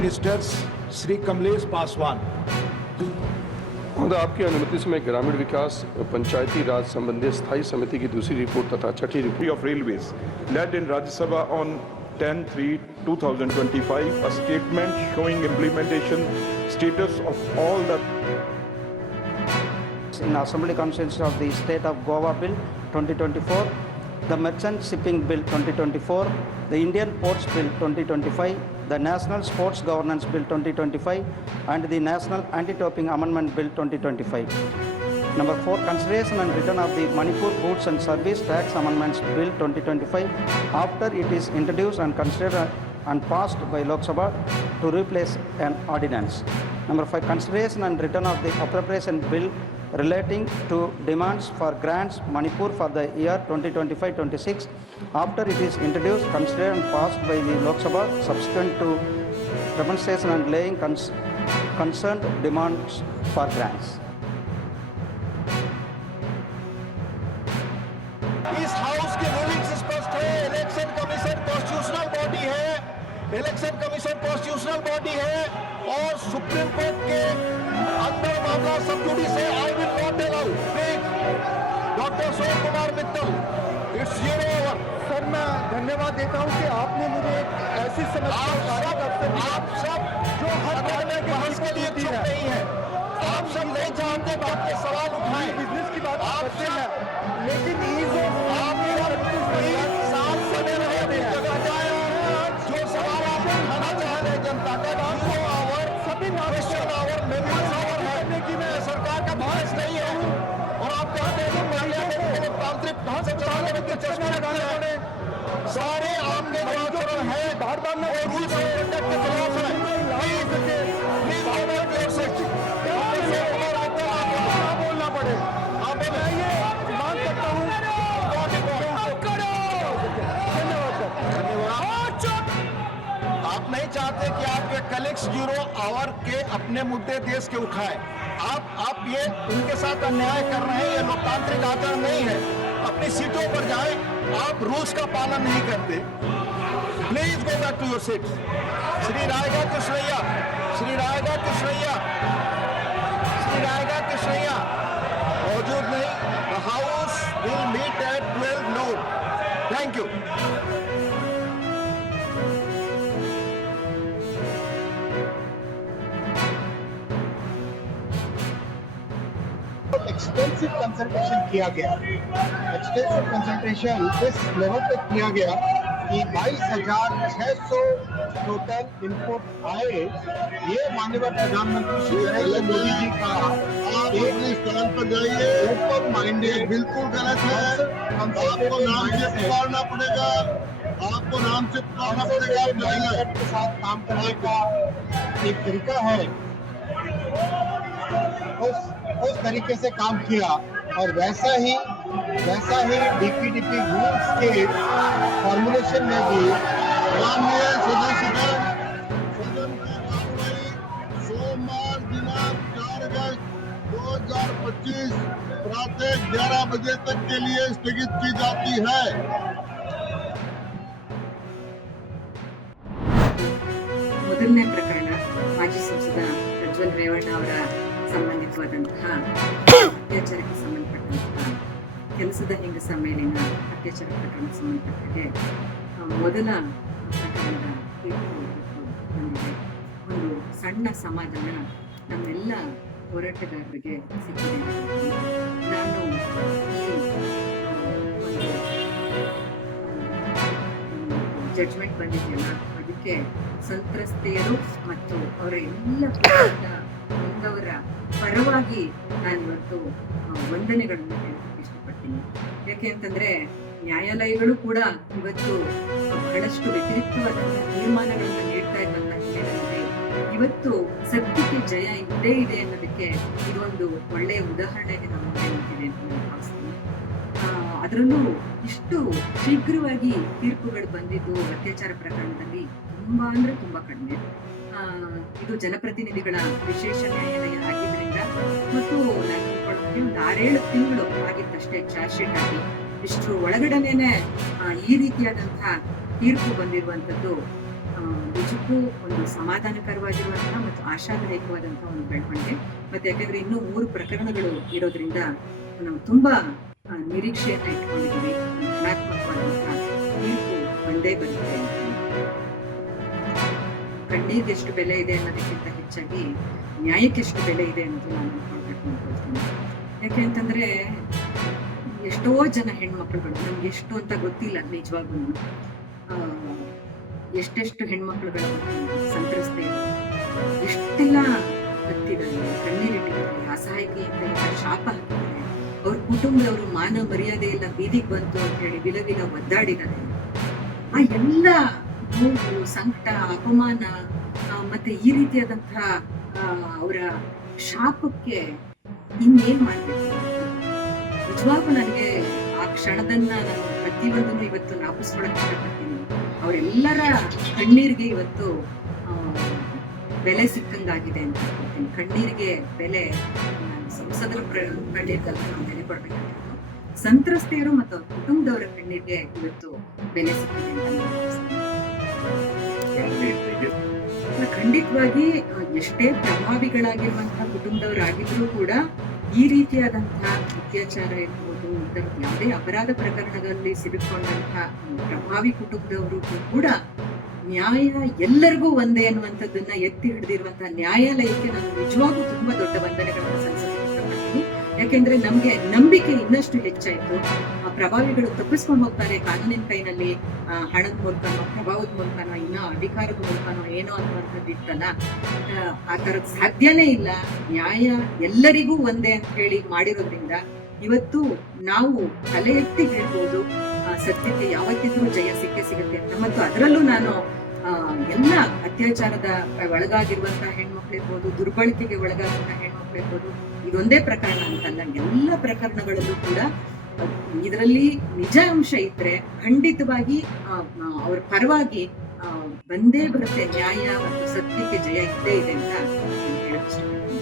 Ministers Shri Kamlesh Paswan. आपकी अनुमति से मैं ग्रामीण विकास पंचायती राज संबंधी स्थायी समिति की दूसरी रिपोर्ट तथा छठी report of Railways led in Rajya Sabha on 10/3/2025 a statement showing implementation status of all the in Assembly Constituency of the State of Goa Bill 2024, the Merchant Shipping Bill 2024, the Indian Ports Bill 2025, the National Sports Governance Bill 2025, and the National Anti-Doping Amendment Bill 2025. Number 4, consideration and return of the Manipur Goods and Service Tax Amendments Bill 2025 after it is introduced and considered and passed by Lok Sabha to replace an ordinance. Number 5, consideration and return of the appropriation bill relating to demands for grants Manipur for the year 2025-26 after it is introduced, considered and passed by the Lok Sabha subsequent to demonstration and laying concerned demands for grants. इस house की ruling स्पष्ट है। Election commission constitutional body है, election commission constitutional body है और supreme court के अंदर मामला सब जुडिस है। I will not allow doctor Som Kumar Mittal, it's zero over. Sir मैं धन्यवाद देता हूं कि आपने मुझे ऐसी समस्या आप सब जो हर बात बहस के लिए चुप नहीं है। आप सब नहीं चाहते कि आपके सवाल उठाएं। बिजनेस की बात करते हैं, लेकिन आप साथ समय रहे जो सवाल आप उठाना चाह रहे हैं जनता का सभी क्वेश्चन आवर मेंबर्स आवर है कि मैं सरकार का बहस नहीं है और आप कहते हैं लोकतांत्रिक कहां से चलाने में चश्मा लगाने वाले सारे आपके जो आचरण है बार बार में रूल्स ऑफ कंडक्ट के खिलाफ है। प्लीज बोलना पड़े। आप मैं ये मांग करता हूँ आप नहीं चाहते कि आपके कलीग्स जीरो आवर के अपने मुद्दे देश के उठाए। आप ये उनके साथ अन्याय कर रहे हैं। ये लोकतांत्रिक आचरण नहीं है। अपनी सीटों पर जाएं। आप रूल्स का पालन नहीं करते। Please go back to your seat. Shri Rayaga Krishnaiah, Shri Rayaga Krishnaiah, Shri Rayaga Krishnaiah मौजूद नहीं। The house will meet at 12 noon। Thank you. Extensive consultation किया गया। एक्सटेंसिव कंसल्टेशन इस लेवल पे किया गया कि 22,600 टोटल इनपुट आए। ये माननीय प्रधानमंत्री श्री नरेंद्र मोदी जी का आप अपने स्थान पर जाइए। ओपन माइंडेड बिल्कुल गलत है। आपको नाम से पुकारना पड़ेगा, आपको नाम से पुकारना पड़ेगा। के साथ काम करने का एक तरीका है, उस तरीके से काम किया और वैसा ही डीपीडीपी रूल्स के फॉर्मुलेशन में भी माननीय सदस्यगण सदन की कार्रवाई सोमवार दिनांक 4 अगस्त 2025 प्रातः 11 बजे तक के लिए स्थगित की जाती है। ಮೊದಲನೇ ಪ್ರಕರಣ ಮಾಜಿ ಸಂಸದ ಪ್ರಜ್ವಲ್ ರೇವಣ್ಣ ಅವರ ಸಂಬಂಧಿತವಾದಂತಹ ಅತ್ಯಾಚಾರಕ್ಕೆ ಸಂಬಂಧಪಟ್ಟಂತಹ ಕೆಲಸದ ಹೆಂಗಸ ಮೇಲಿನ ಅತ್ಯಾಚಾರ ಪ್ರಕರಣಕ್ಕೆ ಸಂಬಂಧಪಟ್ಟಂತೆ ಮೊದಲ ಪ್ರಕರಣದ ತೀರ್ಪು ಬಂದಿದೆ. ಒಂದು ಸಣ್ಣ ಸಮಾಧಾನ ನಮ್ಮೆಲ್ಲ ಹೋರಾಟಗಾರರಿಗೆ ಸಿಕ್ಕಿದೆ. ನಾನು ಈ ಒಂದು ಜಡ್ಜ್ಮೆಂಟ್ ಬಂದಿದೆಯಲ್ಲ ಅದಕ್ಕೆ ಸಂತ್ರಸ್ತೆಯರು ಮತ್ತು ಅವರ ಎಲ್ಲ ನೊಂದವರ ಪರವಾಗಿ ನಾನು ಇವತ್ತು ವಂದನೆಗಳನ್ನು ಹೇಳಕ್ಕೆ ಇಷ್ಟಪಡ್ತೀನಿ. ಯಾಕೆ ಅಂತಂದ್ರೆ ನ್ಯಾಯಾಲಯಗಳು ಕೂಡ ಇವತ್ತು ಬಹಳಷ್ಟು ವ್ಯತಿರಿಕ್ತವಾದಂತಹ ತೀರ್ಮಾನಗಳನ್ನು ನೀಡ್ತಾ ಇದ್ದಂತಹ ಹಿನ್ನೆಲೆಯಲ್ಲಿ ಇವತ್ತು ಸತ್ಯಕ್ಕೆ ಜಯ ಇದ್ದೇ ಇದೆ ಅನ್ನೋದಕ್ಕೆ ಇದೊಂದು ಒಳ್ಳೆಯ ಉದಾಹರಣೆಗೆ ನಾವು ಮುಂದೆ ನಿಂತಿದೆ ಅಂತ ನಾನು ಭಾವಿಸ್ತೀನಿ. ಅದರಲ್ಲೂ ಇಷ್ಟು ಶೀಘ್ರವಾಗಿ ತೀರ್ಪುಗಳು ಬಂದಿದ್ದು ಅತ್ಯಾಚಾರ ಪ್ರಕರಣದಲ್ಲಿ ತುಂಬಾ ಅಂದ್ರೆ ತುಂಬಾ ಕಡಿಮೆ. ಇದು ಜನಪ್ರತಿನಿಧಿಗಳ ವಿಶೇಷ ನ್ಯಾಯಾಲಯ ಆಗಿದ್ದರಿಂದ ಮತ್ತು ನಾನು ಒಂದು 6-7 ತಿಂಗಳು ಆಗಿತ್ತಷ್ಟೇ ಚಾರ್ಜ್ ಶೀಟ್ ಆಗಿ. ಇಷ್ಟು ಒಳಗಡೆನೆ ಈ ರೀತಿಯಾದಂತಹ ತೀರ್ಪು ಬಂದಿರುವಂಥದ್ದು ನಿಜಕ್ಕೂ ಒಂದು ಸಮಾಧಾನಕರವಾಗಿರುವಂತಹ ಮತ್ತು ಆಶಾದಾಯಕವಾದಂತಹ ಒಂದು ಬೆಳವಣಿಗೆ. ಮತ್ತೆ ಯಾಕಂದ್ರೆ ಇನ್ನೂ 3 ಪ್ರಕರಣಗಳು ಇರೋದ್ರಿಂದ ನಾವು ತುಂಬಾ ನಿರೀಕ್ಷೆಯನ್ನ ಇಟ್ಕೊಂಡಿದ್ದೀವಿ. ಧನಾತ್ಮಕವಾದಂತಹ ತೀರ್ಪು ಬಂದೇ ಬರುತ್ತೆ ಅಂತ. ಕಣ್ಣೀರಿಗೆ ಎಷ್ಟು ಬೆಲೆ ಇದೆ ಅನ್ನೋದಕ್ಕಿಂತ ಹೆಚ್ಚಾಗಿ ನ್ಯಾಯಕ್ಕೆ ಎಷ್ಟು ಬೆಲೆ ಇದೆ ಅನ್ನೋದು ನಾನು ನೋಡ್ಬೇಕು ಅನ್ಕೊಳ್ತೀನಿ. ಯಾಕೆ ಅಂತಂದ್ರೆ ಎಷ್ಟೋ ಜನ ಹೆಣ್ಮಕ್ಳುಗಳು, ನಮ್ಗೆ ಎಷ್ಟು ಅಂತ ಗೊತ್ತಿಲ್ಲ ನಿಜವಾಗ್ಲೂ, ಎಷ್ಟೆಷ್ಟು ಹೆಣ್ಮಕ್ಳುಗಳ ಸಂತ್ರಸ್ತೆ ಎಷ್ಟೆಲ್ಲ ಹತ್ತಿದ್ದಾರೆ, ಕಣ್ಣೀರಿಟ್ಟಿದ್ದಾರೆ, ಅಸಹಾಯಕತೆಯಿಂದ ಶಾಪ ಹಾಕಿದ್ದಾರೆ. ಅವ್ರ ಕುಟುಂಬದವರು ಮಾನ ಮರ್ಯಾದೆ ಎಲ್ಲ ಬೀದಿಗೆ ಬಂತು ಅಂತ ಹೇಳಿ ವಿಲವಿಲ ಒದ್ದಾಡಿದ್ದಾರೆ. ಆ ಎಲ್ಲ ನೋವು, ಸಂಕಟ, ಅಪಮಾನ ಮತ್ತೆ ಈ ರೀತಿಯಾದಂತಹ ಅವರ ಶಾಪಕ್ಕೆ ಇನ್ನೇನ್ ಮಾಡ್ಬೇಕು? ನಿಜವಾಗ್ಲೂ ನನಗೆ ಆ ಕ್ಷಣದನ್ನ ನಾನು ಪ್ರತಿಯೊಂದನ್ನು ಇವತ್ತು ಜ್ಞಾಪಿಸ್ಕೊಳಕ್ ಇಷ್ಟಪಡ್ತೀನಿ. ಅವರೆಲ್ಲರ ಕಣ್ಣೀರಿಗೆ ಇವತ್ತು ಬೆಲೆ ಸಿಕ್ಕಂಗಾಗಿದೆ ಅಂತ ಹೇಳ್ತೀನಿ. ಕಣ್ಣೀರಿಗೆ ಬೆಲೆ ಸಂಸದರ ಕಣ್ಣೀರ್ಗಲ್ಲ ನಾವು ಬೆಲೆ ಕೊಡ್ಬೇಕಾಗಿರೋದು. ಸಂತ್ರಸ್ತೆಯರು ಮತ್ತು ಅವ್ರ ಕುಟುಂಬದವರ ಕಣ್ಣೀರಿಗೆ ಇವತ್ತು ಬೆಲೆ ಸಿಕ್ಕಿದೆ ಅಂತ ನಾನು ಭಾವಿಸ್ತೀನಿ. ಖಂಡಿತವಾಗಿ ಎಷ್ಟೇ ಪ್ರಭಾವಿಗಳಾಗಿರುವಂತಹ ಕುಟುಂಬದವರಾಗಿದ್ರು ಕೂಡ ಈ ರೀತಿಯಾದಂತಹ ಅತ್ಯಾಚಾರ ಇರ್ಬೋದು, ಇದರ ಯಾವುದೇ ಅಪರಾಧ ಪ್ರಕರಣಗಳಲ್ಲಿ ಸಿಲುಕೊಂಡಂತಹ ಪ್ರಭಾವಿ ಕುಟುಂಬದವರು ಕೂಡ ನ್ಯಾಯ ಎಲ್ಲರಿಗೂ ಒಂದೇ ಅನ್ನುವಂಥದ್ದನ್ನ ಎತ್ತಿ ಹಿಡಿದಿರುವಂತಹ ನ್ಯಾಯಾಲಯಕ್ಕೆ ನಾನು ನಿಜವಾಗ್ಲೂ ತುಂಬಾ ದೊಡ್ಡ ವಂದನೆಗಳನ್ನ ಸಲ್ಲಿಸಲಿಕ್ಕೆ ಇಷ್ಟಪಡ್ತೀನಿ. ಯಾಕೆಂದ್ರೆ ನಮ್ಗೆ ನಂಬಿಕೆ ಇನ್ನಷ್ಟು ಹೆಚ್ಚಾಯ್ತು. ಪ್ರಭಾವಿಗಳು ತಪ್ಪಿಸ್ಕೊಂಡು ಹೋಗ್ತಾರೆ ಕಾನೂನಿನ ಕೈನಲ್ಲಿ, ಹಣದ ಮೂಲಕನೋ, ಪ್ರಭಾವದ ಮೂಲಕನೋ, ಇನ್ನೂ ಅಧಿಕಾರದ ಮೂಲಕನೋ ಏನೋ ಅನ್ನುವಂಥದ್ದು ಇತ್ತಲ್ಲ, ಆ ತರದ ಸಾಧ್ಯನೇ ಇಲ್ಲ. ನ್ಯಾಯ ಎಲ್ಲರಿಗೂ ಒಂದೇ ಅಂತ ಹೇಳಿ ಮಾಡಿರೋದ್ರಿಂದ ಇವತ್ತು ನಾವು ತಲೆ ಎತ್ತಿ ಹೇಳ್ಬೋದು, ಸತ್ಯಕ್ಕೆ ಯಾವತ್ತಿದ್ರೂ ಜಯ ಸಿಕ್ಕೇ ಸಿಗುತ್ತೆ ಅಂತ. ಮತ್ತು ಅದರಲ್ಲೂ ನಾನು ಎಲ್ಲ ಅತ್ಯಾಚಾರದ ಒಳಗಾಗಿರುವಂತಹ ಹೆಣ್ಮಕ್ಳಿರ್ಬೋದು, ದುರ್ಬಳಕೆಗೆ ಒಳಗಾದಂತಹ ಹೆಣ್ಮಕ್ಳಿರ್ಬೋದು, ಇದೊಂದೇ ಪ್ರಕರಣ ಅಂತಲ್ಲ, ಎಲ್ಲ ಪ್ರಕರಣಗಳಲ್ಲೂ ಕೂಡ ಇದರಲ್ಲಿ ನಿಜ ಅಂಶ ಇದ್ರೆ ಖಂಡಿತವಾಗಿ ಅವ್ರ ಪರವಾಗಿ ಬಂದೇ ಬರುತ್ತೆ. ನ್ಯಾಯ ಮತ್ತು ಸತ್ಯಕ್ಕೆ ಜಯ ಇದ್ದೇ ಇದೆ ಅಂತ ಹೇಳಕ್ ಇಷ್ಟಪಡ್ತೀನಿ.